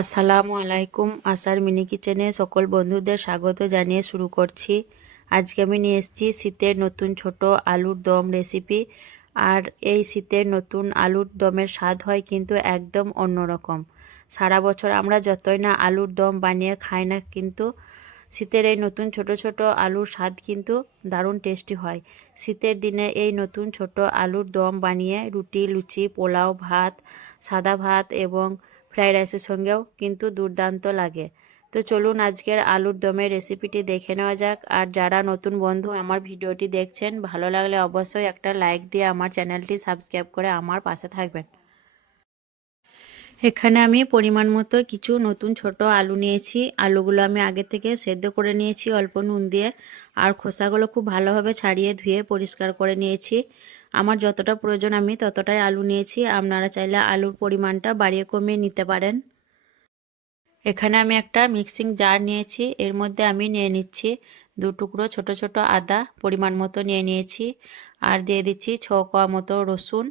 আসসালামু আলাইকুম। আশার মিনি কিচেনে সকল বন্ধুদের স্বাগত জানিয়ে শুরু করছি। আজকে আমি নিয়ে এসেছি শীতের নতুন ছোট আলুর দম রেসিপি। আর এই শীতের নতুন আলুর দমের স্বাদ হয় কিন্তু একদম অন্যরকম। সারা বছর আমরা যতই না আলুর দম বানিয়ে খাই না, কিন্তু শীতের এই নতুন ছোট ছোট আলুর স্বাদ কিন্তু দারুণ টেস্টি হয়। শীতের দিনে এই নতুন ছোট আলুর দম বানিয়ে রুটি, লুচি, পোলাও, ভাত, সাদা ভাত এবং ফ্রাইড রাইসের সঙ্গেও কিন্তু দুর্দান্ত লাগে। তো চলুন আজকের আলুর দমের রেসিপিটি দেখে নেওয়া যাক। আর যারা নতুন বন্ধু আমার ভিডিওটি দেখছেন, ভালো লাগলে অবশ্যই একটা লাইক দিয়ে আমার চ্যানেলটি সাবস্ক্রাইব করে আমার পাশে থাকবেন। এখানে আমি পরিমাণ মতো কিছু নতুন ছোট আলু নিয়েছি। আলুগুলো আমি আগে থেকে সেদ্ধ করে নিয়েছি অল্প নুন দিয়ে, আর খোসাগুলো খুব ভালোভাবে ছাড়িয়ে ধুয়ে পরিষ্কার করে নিয়েছি। আমার যতটা প্রয়োজন আমি ততটাই আলু নিয়েছি। আপনারা চাইলে আলুর পরিমাণটা বাড়িয়ে কমিয়ে নিতে পারেন। এখানে আমি একটা মিক্সিং জার নিয়েছি, এর মধ্যে আমি নিয়ে নিচ্ছি 2 টুকরো ছোট ছোট আদা পরিমাণ মতো নিয়ে নিয়েছি, আর দিয়ে দিচ্ছি 6 কোয়া মতো রসুন,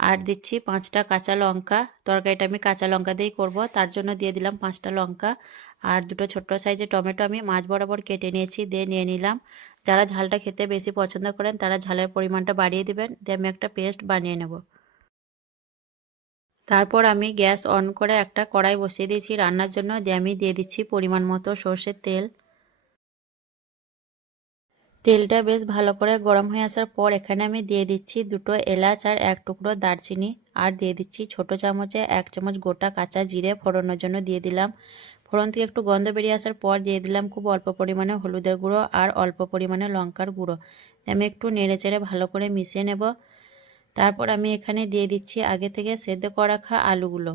আর দিচ্ছি 5টা কাঁচা লঙ্কা। তরকারিটা আমি কাঁচা লঙ্কা দিয়েই করব, তার জন্য দিয়ে দিলাম 5টা লঙ্কা। আর 2টো ছোট্ট সাইজের টমেটো আমি মাঝ বরাবর কেটে নিয়েছি, দিয়ে নিয়ে নিলাম। যারা ঝালটা খেতে বেশি পছন্দ করেন তারা ঝালের পরিমাণটা বাড়িয়ে দিবেন। দিয়ে আমি একটা পেস্ট বানিয়ে নেব। তারপর আমি গ্যাস অন করে একটা কড়াই বসিয়ে দিয়েছি রান্নার জন্য। দিয়ে আমি দিয়ে দিচ্ছি পরিমাণ মতো সর্ষের তেল। তেলটা বেশ ভালো করে গরম হয়ে আসার পর এখানে আমি দিয়ে দিচ্ছি 2টো এলাচ আর 1 টুকরো দারচিনি, আর দিয়ে দিচ্ছি ছোট চামচে 1 চামচ গোটা কাঁচা জিরে ফোড়নের জন্য দিয়ে দিলাম। ফোড়ন থেকে একটু গন্ধ বেরিয়ে আসার পর দিয়ে দিলাম খুব অল্প পরিমাণে হলুদের গুঁড়ো আর অল্প পরিমাণে লঙ্কার গুঁড়ো। আমি একটু নেড়ে চেড়ে ভালো করে মিশিয়ে নেব। তারপর আমি এখানে দিয়ে দিচ্ছি আগে থেকে সেদ্ধ করে রাখা আলুগুলো,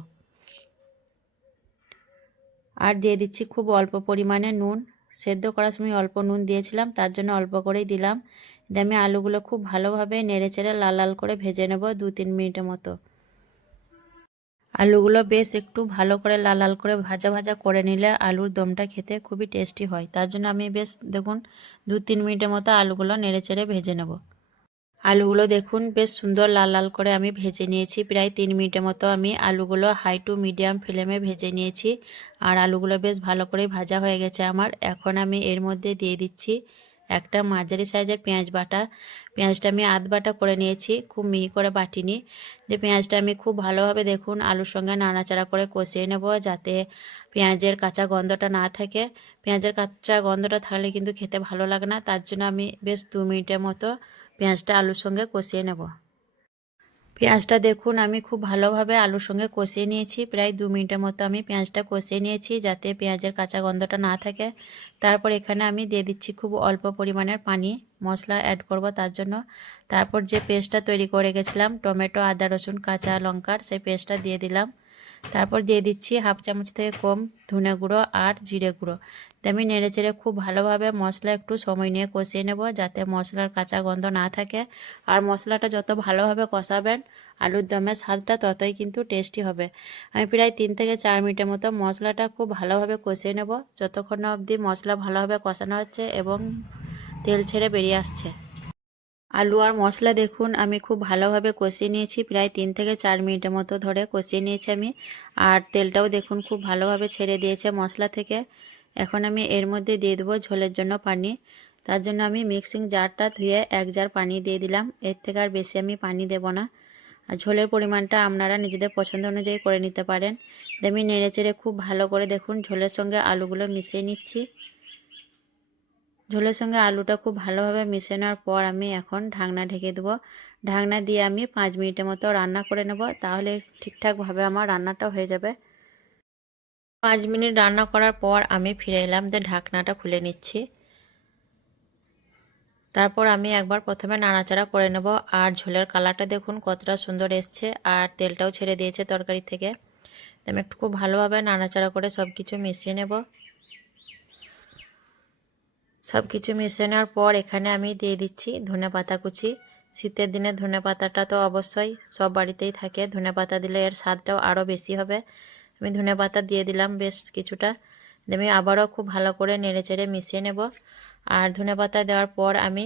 আর দিয়ে দিচ্ছি খুব অল্প পরিমাণে নুন। সেদ্ধ করার সময় অল্প নুন দিয়েছিলাম, তার জন্য অল্প করেই দিলাম। দিয়ে আমি আলুগুলো খুব ভালোভাবে নেড়েচেড়ে লাল লাল করে ভেজে নেব 2-3 মিনিটের মতো। আলুগুলো বেশ একটু ভালো করে লাল লাল করে ভাজা ভাজা করে নিলে আলুর দমটা খেতে খুবই টেস্টি হয়। তার জন্য আমি বেশ দেখুন 2-3 মিনিটের মতো আলুগুলো নেড়েচেড়ে ভেজে নেব। আলুগুলো দেখুন বেশ সুন্দর লাল লাল করে আমি ভেজে নিয়েছি। প্রায় 3 মিনিটের মতো আমি আলুগুলো হাই টু মিডিয়াম ফ্লেমে ভেজে নিয়েছি, আর আলুগুলো বেশ ভালো করে ভাজা হয়ে গেছে আমার। এখন আমি এর মধ্যে দিয়ে দিচ্ছি একটা মাঝারি সাইজের পেঁয়াজ বাটা। পেঁয়াজটা আমি আধ বাটা করে নিয়েছি, খুব মিহি করে বাটিনি। যে পেঁয়াজটা আমি খুব ভালোভাবে দেখুন আলুর সঙ্গে নাড়াচাড়া করে কষিয়ে নেব, যাতে পেঁয়াজের কাঁচা গন্ধটা না থাকে। পেঁয়াজের কাঁচা গন্ধটা থাকলে কিন্তু খেতে ভালো লাগে না। তার জন্য আমি বেশ 2 মিনিটের মতো পেঁয়াজটা আলুর সঙ্গে কষিয়ে নেব। পেঁয়াজটা দেখুন আমি খুব ভালোভাবে আলুর সঙ্গে কষিয়ে নিয়েছি। প্রায় 2 মিনিটের মতো আমি পেঁয়াজটা কষিয়ে নিয়েছি, যাতে পেঁয়াজের কাঁচা গন্ধটা না থাকে। তারপর এখানে আমি দিয়ে দিচ্ছি খুব অল্প পরিমাণের পানি, মশলা অ্যাড করব তার জন্য। তারপর যে পেস্টটা তৈরি করে গেছিলাম টমেটো, আদা, রসুন, কাঁচা লঙ্কার, সেই পেস্টটা দিয়ে দিলাম। তারপর দিয়ে দিচ্ছি হাফ চামচ থেকে কম ধনে গুঁড়ো আর জিরে গুঁড়ো। আমি নেড়ে চেড়ে খুব ভালোভাবে মশলা একটু সময় নিয়ে কষিয়ে নেব, যাতে মশলার কাঁচা গন্ধ না থাকে। আর মশলাটা যত ভালোভাবে কষাবেন আলুর দমের স্বাদটা ততই কিন্তু টেস্টি হবে। আমি প্রায় 3 থেকে 4 মিনিটের মতো মশলাটা খুব ভালোভাবে কষিয়ে নেব, যতক্ষণ না অবধি মশলা ভালোভাবে কষানো হচ্ছে এবং তেল ছেড়ে বেরিয়ে আসছে। আলু আর মশলা দেখুন আমি খুব ভালোভাবে কষিয়ে নিয়েছি, প্রায় 3 থেকে 4 মিনিটের মতো ধরে কষিয়ে নিয়েছি আমি। আর তেলটাও দেখুন খুব ভালোভাবে ছেড়ে দিয়েছে মশলা থেকে। এখন আমি এর মধ্যে দিয়ে দেবো ঝোলের জন্য পানি। তার জন্য আমি মিক্সিং জারটা ধুয়ে 1 জার পানি দিয়ে দিলাম। এর থেকে আর বেশি আমি পানি দেব না। আর ঝোলের পরিমাণটা আপনারা নিজেদের পছন্দ অনুযায়ী করে নিতে পারেন। আমি নেড়ে চেড়ে খুব ভালো করে দেখুন ঝোলের সঙ্গে আলুগুলো মিশিয়ে নিচ্ছি। ঝোলের সঙ্গে আলুটা খুব ভালোভাবে মিশে নেওয়ার পর আমি এখন ঢাকনা ঢেকে দেবো। ঢাকনা দিয়ে আমি 5 মিনিটের মতো রান্না করে নেব, তাহলে ঠিকঠাকভাবে আমার রান্নাটা হয়ে যাবে। 5 মিনিট রান্না করার পর আমি ফিরে এলাম, দিয়ে ঢাকনাটা খুলে নিচ্ছি। তারপর আমি একবার প্রথমে নাড়াচাড়া করে নেব। আর ঝোলের কালারটা দেখুন কতটা সুন্দর এসছে, আর তেলটাও ছেড়ে দিয়েছে তরকারি থেকে। আমি একটু খুব ভালোভাবে নাড়াচাড়া করে সব কিছু মিশিয়ে নেব। সব কিছু মিশিয়ে নেওয়ার পর এখানে আমি দিয়ে দিচ্ছি ধনেপাতা কুচি। শীতের দিনে ধনেপাতাটা তো অবশ্যই সব বাড়িতেই থাকে, ধনেপাতা দিলে এর স্বাদটাও আরও বেশি হবে। আমি ধনেপাতা দিয়ে দিলাম বেশ কিছুটা। আমি আবারও খুব ভালো করে নেড়েচেড়ে মিশিয়ে নেব। আর ধনেপাতা দেওয়ার পর আমি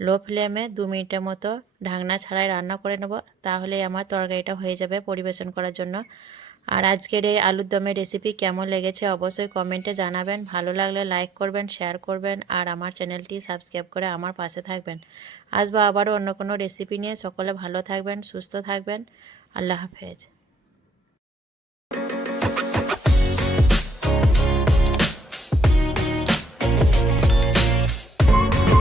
লো ফ্লেমে 2 মিনিটের মতো ঢাকনা ছাড়াই রান্না করে নেব, তাহলে আমার তরকারিটা হয়ে যাবে পরিবেশন করার জন্য। আর আজকের এই আলুর দমের রেসিপি কেমন লেগেছে অবশ্যই কমেন্টে জানাবেন। ভালো লাগলে লাইক করবেন, শেয়ার করবেন আর আমার চ্যানেলটি সাবস্ক্রাইব করে আমার পাশে থাকবেন। আসবো আবারও অন্য কোনো রেসিপি নিয়ে। সকলে ভালো থাকবেন, সুস্থ থাকবেন। আল্লাহ হাফেজ।